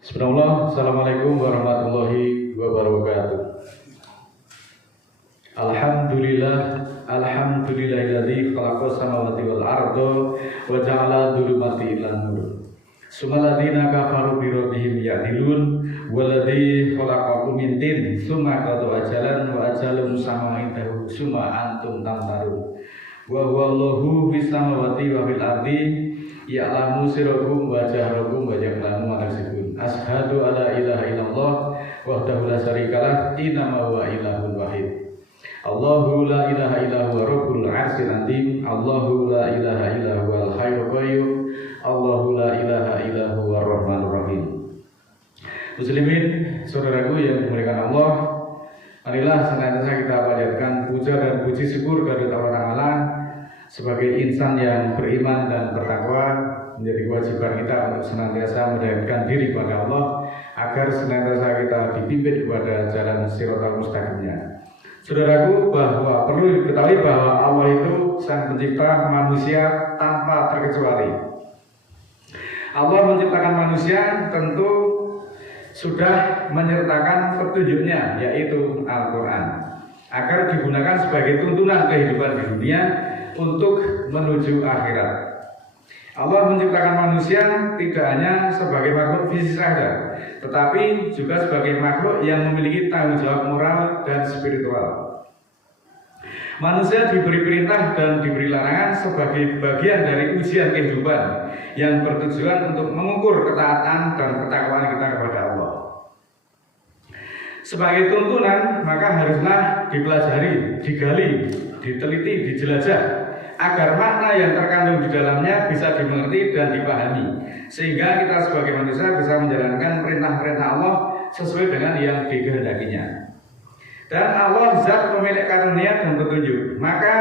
Bismillah, Assalamualaikum warahmatullahi wabarakatuh. Alhamdulillahilladzi khalaqas samawati wal arda wa ja'ala dzulumati ilan nur. Sumaladzina kafaru bi rabbihim ya'dilun walladzi khalaqakum min tin tsumma qada ajalan wa ajalun musamma indahu summa antum tamtarun. Wa huwallahu fis samawati wa fil ardi ya'lamu sirrakum wa jahrakum wa ya'lamu ma tasifun. Asyhadu alla ilaha illallah wahdahu la syarikalah innama huwa ilahun wahid. Allahu la ilaha illa huwa rabbul arsyil azim. Allahu la ilaha illa huwal hayyul qayyum. Allahu la ilaha illa huwar rahmanur rahim. Muslimin, saudaraku yang dimuliakan Allah, marilah senantiasa kita panjatkan puja dan puji syukur kepada Allah Ta'ala. Sebagai insan yang beriman dan bertakwa, menjadi kewajiban kita untuk senantiasa mendekatkan diri kepada Allah agar senantiasa kita dipimpin kepada jalan Shiratal Mustaqimnya. Saudaraku, bahwa perlu diketahui bahwa Allah itu Sang Pencipta manusia tanpa terkecuali. Allah menciptakan manusia tentu sudah menyertakan petunjuknya, yaitu Al-Quran, agar digunakan sebagai tuntunan kehidupan di dunia untuk menuju akhirat. Allah menciptakan manusia tidak hanya sebagai makhluk fisik saja, tetapi juga sebagai makhluk yang memiliki tanggung jawab moral dan spiritual. Manusia diberi perintah dan diberi larangan sebagai bagian dari ujian kehidupan yang bertujuan untuk mengukur ketaatan dan ketakwaan kita kepada Allah. Sebagai tuntunan, maka haruslah dipelajari, digali, diteliti, dijelajah agar makna yang terkandung di dalamnya bisa dimengerti dan dipahami, sehingga kita sebagai manusia bisa menjalankan perintah-perintah Allah sesuai dengan yang dikehendakinya. Dan Allah zat pemilik karunia dan petunjuk, maka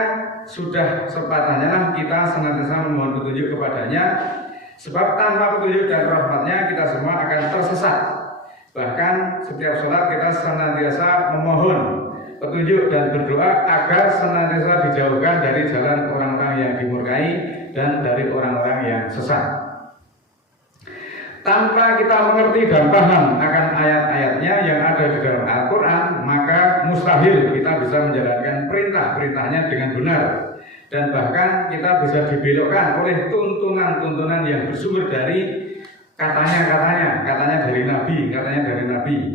sudah sepatutnya lah kita senantiasa memohon petunjuk kepadanya, sebab tanpa petunjuk dan rahmatnya kita semua akan tersesat. Bahkan setiap sholat kita senantiasa memohon petunjuk dan berdoa agar senantiasa dijauhkan dari jalan orang-orang yang dimurkai dan dari orang-orang yang sesat. Tanpa kita mengerti dan paham akan ayat-ayatnya yang ada di dalam Al-Quran, maka mustahil kita bisa menjalankan perintah-perintahnya dengan benar. Dan bahkan kita bisa dibelokkan oleh tuntunan-tuntunan yang bersumber dari katanya dari Nabi.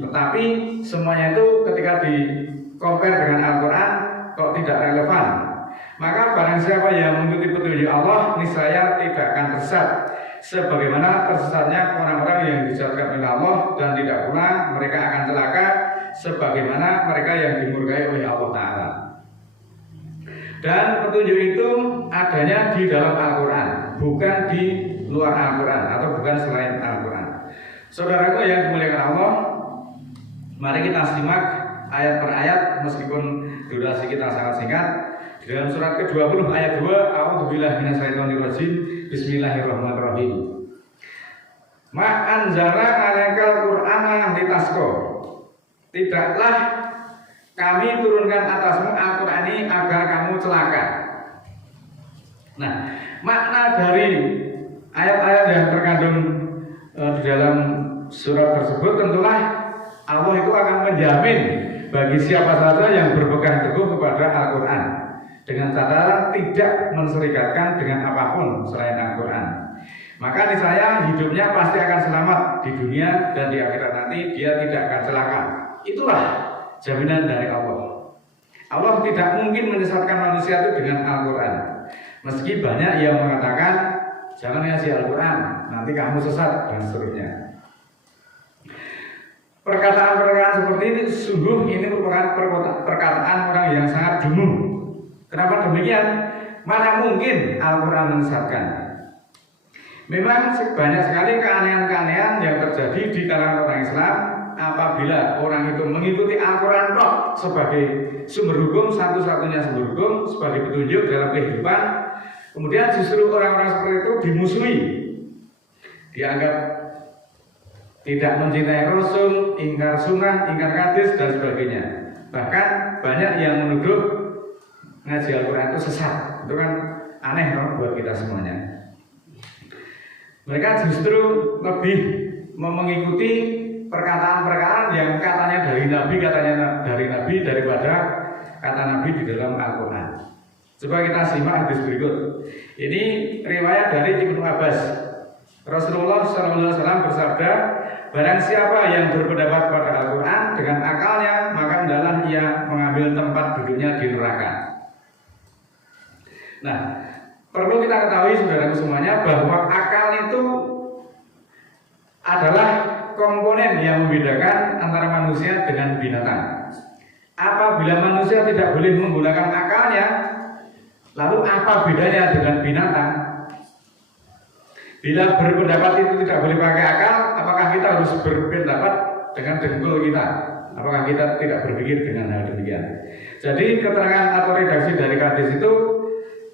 Tetapi semuanya itu ketika di-compare dengan Al-Quran kok tidak relevan. Maka barang siapa yang mengikuti petunjuk Allah, niscaya tidak akan tersesat, sebagaimana tersesatnya orang-orang yang dijatuhkan oleh Allah, dan tidak pula mereka akan celaka sebagaimana mereka yang dimurkai oleh Allah Ta'ala. Dan petunjuk itu adanya di dalam Al-Quran, bukan di luar Al-Quran atau bukan selain Al-Quran. Saudaraku yang dimuliakan Allah, mari kita simak ayat per ayat meskipun durasi kita sangat singkat. Di dalam surat ke-20 ayat 2, A'udzubillahi minasyaitonirrajim. Bismillahirrahmanirrahim. Ma anzalna 'alaikal Qur'ana litasqa. Tidaklah kami turunkan atasmu Al-Qur'an ini agar kamu celaka. Nah, makna dari ayat-ayat yang terkandung di dalam surat tersebut tentulah Allah itu akan menjamin bagi siapa saja yang berpegang teguh kepada Al-Quran, dengan catatan tidak menserikatkan dengan apapun selain Al-Quran. Maka niscaya hidupnya pasti akan selamat di dunia dan di akhirat nanti dia tidak akan celaka. Itulah jaminan dari Allah. Allah tidak mungkin menyesatkan manusia itu dengan Al-Quran. Meski banyak yang mengatakan jangan ngaji Al-Quran, nanti kamu sesat dan seterusnya. Perkataan-perkataan seperti ini sungguh ini merupakan perkataan orang yang sangat dungu. Kenapa demikian? Mana mungkin Al-Quran menyesatkan? Memang banyak sekali keanehan-keanehan yang terjadi di kalangan orang Islam apabila orang itu mengikuti Al-Quran sebagai sumber hukum, satu-satunya sumber hukum, sebagai petunjuk dalam kehidupan. Kemudian justru orang-orang seperti itu dimusuhi, dianggap tidak mencintai Rasul, ingkar sunnah, ingkar hadis dan sebagainya. Bahkan banyak yang menuduh ngaji Al-Quran itu sesat. Itu kan aneh buat kita semuanya. Mereka justru lebih mengikuti perkataan-perkataan yang katanya dari Nabi daripada kata Nabi di dalam Al-Quran. Coba kita simak hadis berikut. Ini riwayat dari Ibnu Abbas. Rasulullah SAW bersabda, barang siapa yang berpendapat pada Al-Quran dengan akalnya, maka hendaklah ia mengambil tempat duduknya di neraka. Nah, perlu kita ketahui saudaraku semuanya bahwa akal itu adalah komponen yang membedakan antara manusia dengan binatang. Apabila manusia tidak boleh menggunakan akalnya, lalu apa bedanya dengan binatang? Bila berpendapat itu tidak boleh pakai akal, apakah kita harus berpendapat dengan dengkul kita? Apakah kita tidak berpikir dengan hal demikian? Jadi keterangan atau redaksi dari hadis itu,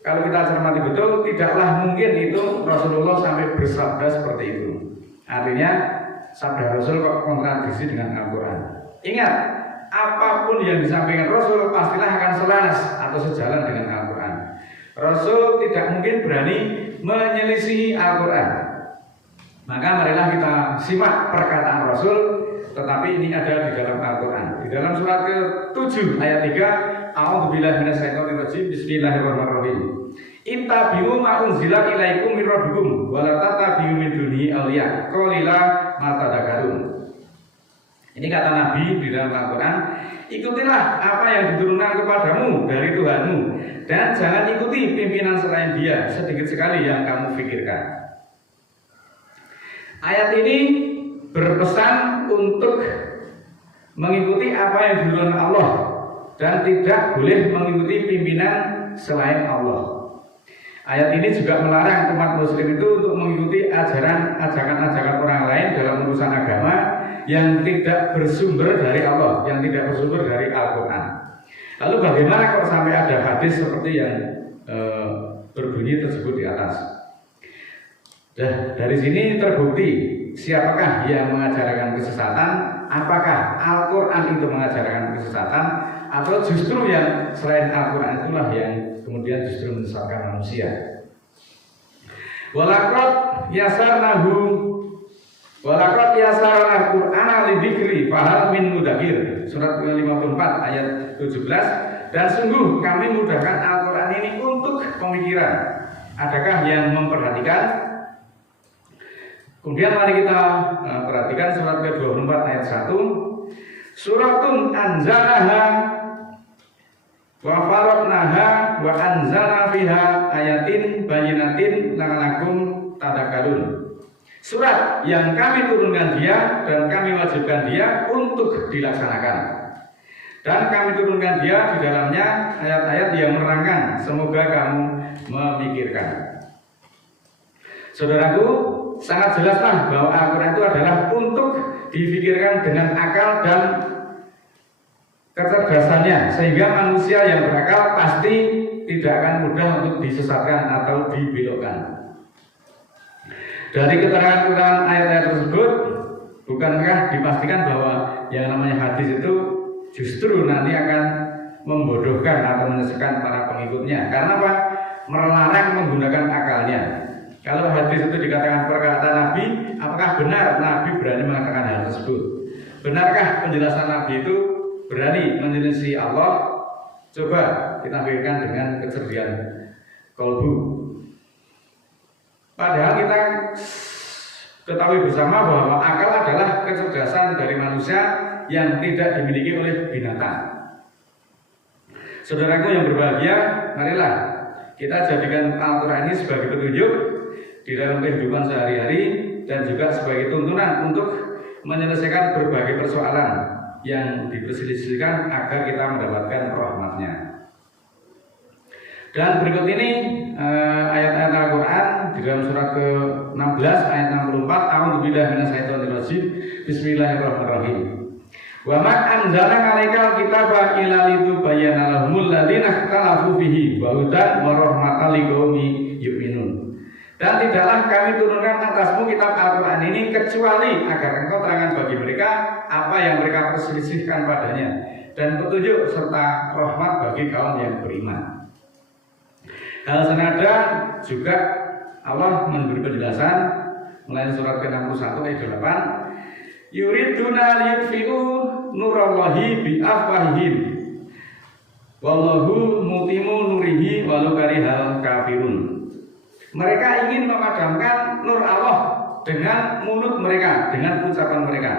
kalau kita cermati betul, tidaklah mungkin itu Rasulullah sampai bersabda seperti itu. Artinya sabda Rasul kok kontradiksi dengan Al-Quran. Ingat, apapun yang disampaikan Rasul pastilah akan selaras atau sejalan dengan Al-Quran. Rasul tidak mungkin berani menyelisihi Al-Quran. Maka marilah kita simak perkataan Rasul, tetapi ini ada di dalam Al-Quran. Di dalam surat ke-7 ayat 3, A'udzubillahi minasyaitonirrajim, Bismillahirrahmanirrahim. Ittabi'u ma unzila ilaikum min rabbikum wa la tattabi'u min dunihi awliya qalila ma tadhakkarun. Ini kata Nabi di dalam Al-Quran, ikutilah apa yang diturunkan kepadamu dari Tuhanmu dan jangan ikuti pimpinan selain Dia, sedikit sekali yang kamu pikirkan. Ayat ini berpesan untuk mengikuti apa yang diturunkan Allah dan tidak boleh mengikuti pimpinan selain Allah. Ayat ini juga melarang umat muslim itu untuk mengikuti ajakan-ajakan orang lain dalam urusan agama yang tidak bersumber dari Allah, yang tidak bersumber dari Al-Quran. Lalu bagaimana kalau sampai ada hadis seperti yang berbunyi tersebut di atas? Dari sini terbukti siapakah yang mengajarkan kesesatan, apakah Al-Quran itu mengajarkan kesesatan, atau justru yang selain Al-Quran itulah yang kemudian justru menyesatkan manusia. Walaqad yasarna Qur'ana lidzikri fahal min mudzakir. Surat 54 ayat 17. Dan sungguh kami mudahkan Al-Quran ini untuk pemikiran. Adakah yang memperhatikan? Kemudian mari kita perhatikan surat ke-24 ayat 1. Suratun anzalaha wa faradnaha wa anzalna fiha ayatin bayyinatin la'allakum tadhakkarun. Surat yang kami turunkan dia dan kami wajibkan dia untuk dilaksanakan. Dan kami turunkan dia di dalamnya ayat-ayat yang menerangkan, semoga kamu memikirkan. Saudaraku, sangat jelaslah bahwa Al-Quran itu adalah untuk difikirkan dengan akal dan kecerdasannya, sehingga manusia yang berakal pasti tidak akan mudah untuk disesatkan atau dibelokkan. Dari keterangan ayat-ayat tersebut, bukankah dipastikan bahwa yang namanya hadis itu justru nanti akan membodohkan atau menyesatkan para pengikutnya? Karena apa? Melarang menggunakan akalnya. Kalau hadis itu dikatakan perkataan Nabi, apakah benar Nabi berani mengatakan hal tersebut? Benarkah penjelasan Nabi itu berani menyelisih Allah? Coba kita pikirkan dengan kecerdian kolbu. Padahal kita ketahui bersama bahwa akal adalah kecerdasan dari manusia yang tidak dimiliki oleh binatang. Saudaraku yang berbahagia, marilah kita jadikan Al-Quran ini sebagai petunjuk di dalam kehidupan sehari-hari dan juga sebagai tuntunan untuk menyelesaikan berbagai persoalan yang diperselisihkan agar kita mendapatkan rahmatnya. Dan berikut ini ayat-ayat Al-Quran di dalam surat ke-16 ayat 64. A'udzubillahi minasyaitonirrajim. Bismillahirrahmanirrahim. Wa ma anzalna 'alaikal kitaba illa litubayyana lahumul ladzina ikhtalafu fihi wa hudan wa rahmatan liqaumin yu'minun. Dan tidaklah kami turunkan atasmu kitab Al-Quran ini kecuali agar engkau terangkan bagi mereka apa yang mereka perselisihkan padanya, dan petunjuk serta rahmat bagi kaum yang beriman. Hal senada juga Allah memberi penjelasan mulai surat ke-61 ayat 8, yuriduna liyutfi'u nurallahi bi'afwahihim wallahu mutimu nurihi walau karihal kafirun. Mereka ingin memadamkan nur Allah dengan mulut mereka, dengan ucapan mereka,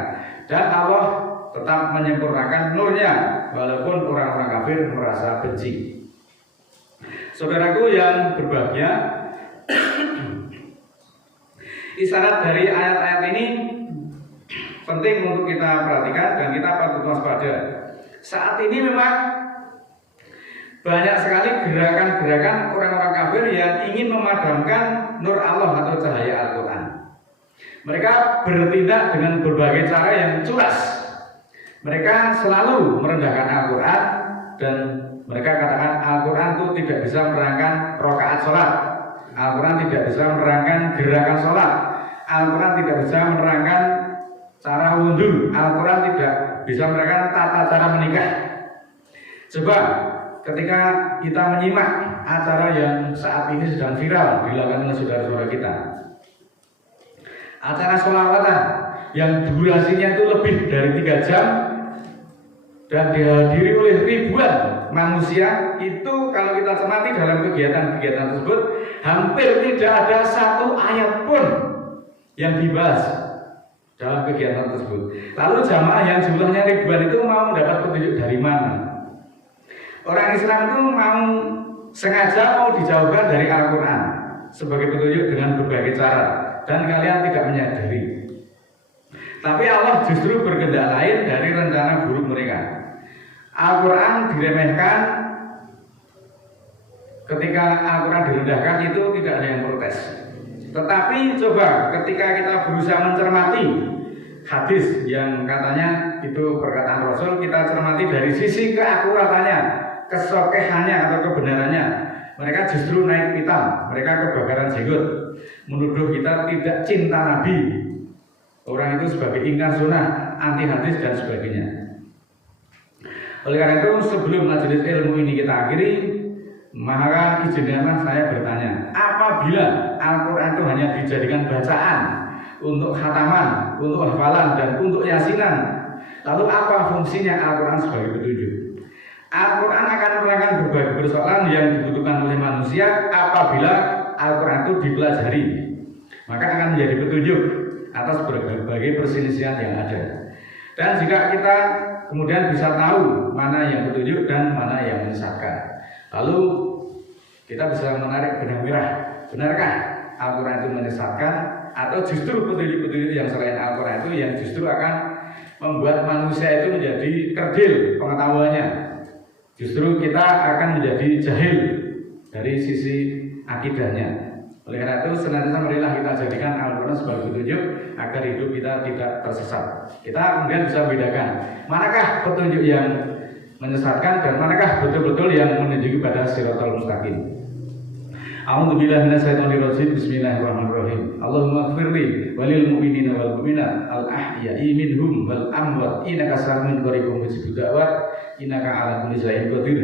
dan Allah tetap menyempurnakan nurnya walaupun orang-orang kafir merasa benci. Saudaraku yang berbahagia, isyarat dari ayat-ayat ini penting untuk kita perhatikan dan kita patut waspada. Saat ini memang banyak sekali gerakan-gerakan orang-orang kafir yang ingin memadamkan nur Allah atau cahaya Al-Quran. Mereka bertindak dengan berbagai cara yang culas. Mereka selalu merendahkan Al-Quran dan mereka katakan Al-Quran itu tidak bisa menerangkan rakaat sholat. Al-Quran tidak bisa menerangkan gerakan sholat. Al-Quran tidak bisa menerangkan cara wudhu. Al-Quran tidak bisa menerangkan tata cara menikah. Coba ketika kita menyimak acara yang saat ini sedang viral dilakukan oleh saudara-saudara kita, acara sholawatan yang durasinya itu lebih dari 3 jam dan dihadiri oleh ribuan manusia, itu kalau kita cermati dalam kegiatan-kegiatan tersebut hampir tidak ada satu ayat pun yang dibahas dalam kegiatan tersebut. Lalu jamaah yang jumlahnya ribuan itu mau mendapat petunjuk dari mana? Orang Islam itu mau sengaja mau dijauhkan dari Al-Quran sebagai petunjuk dengan berbagai cara, dan kalian tidak menyadari. Tapi Allah justru berkehendak lain dari rencana buruk mereka. Al-Quran diremehkan, ketika Al-Quran direndahkan itu tidak ada yang protes. Tetapi coba ketika kita berusaha mencermati hadis yang katanya itu perkataan Rasul, kita cermati dari sisi keakuratannya, kesokehannya atau kebenarannya, mereka justru naik pitam, mereka kebakaran jenggot, menuduh kita tidak cinta Nabi, orang itu sebagai ingkar sunnah, anti hadis dan sebagainya. Oleh karena itu sebelum majelis ilmu ini kita akhiri, maka izinkanlah saya bertanya, apabila Al-Quran itu hanya dijadikan bacaan untuk khataman, untuk hafalan dan untuk yasinan, lalu apa fungsinya Al-Quran sebagai petunjuk? Al-Quran akan menerangkan berbagai persoalan yang dibutuhkan oleh manusia. Apabila Al-Quran itu dipelajari, maka akan menjadi petunjuk atas berbagai perselisihan yang ada. Dan jika kita kemudian bisa tahu mana yang petunjuk dan mana yang menyesatkan, lalu kita bisa menarik benang merah. Benarkah Al-Quran itu menyesatkan, atau justru petunjuk-petunjuk yang selain Al-Quran itu yang justru akan membuat manusia itu menjadi kerdil pengetahuannya? Justru kita akan menjadi jahil dari sisi akidahnya. Oleh karena itu senantiasa marilah kita jadikan Al-Quran sebagai petunjuk agar hidup kita tidak tersesat. Kita kemudian bisa membedakan manakah petunjuk yang menyesatkan dan manakah betul-betul yang menunjuki pada Shiratal Mustaqim. A'udzubillahi minasyaitonirrajim. Bismillahirrahmanirrahim. Allahumma ighfirli walil mu'minina wal mu'minat al-ahya'i minhum wal amwat innaka sami'un qaribun mujibud da'wat innaka 'ala kulli syai'in qadir.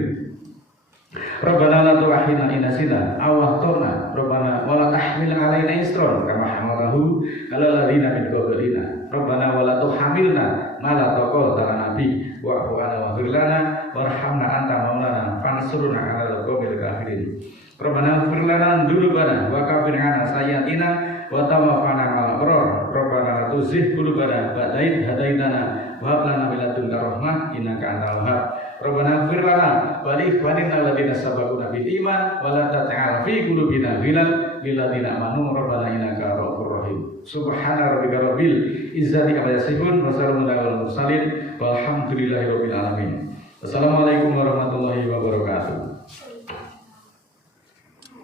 Rabbana la tu'akhidna in nasina aw akhtana Rabbana wa la tahmil 'alaina isran kama hamalahu 'alal ladzina min qablina Rabbana wa la tuhamilna ma la taqata lana bi wa'fu 'anna waghfir lana warhamna anta maulana fansurna 'alal qawmil kafirin. Rabbana ighfir lana dzunubana wa kaffir 'anna sayyi'atina wa tawaffana ma'al abrar. Rabbana la tuzigh qulubana ba'da idh hadaitana wa hab lana min ladunka rahmah innaka antal wahhab. Rabbana ighfir lana wa li ikhwanina alladziina sabaquna bil iman wa la taj'al fi qulubina ghillan lil ladziina amanu rabbana innaka ra'ufur rahim. Subhana rabbika rabbil izzati amma yasifun wa salamun 'alal mursalin walhamdulillahi rabbil alamin. Wassalamualaikum warahmatullahi wabarakatuh.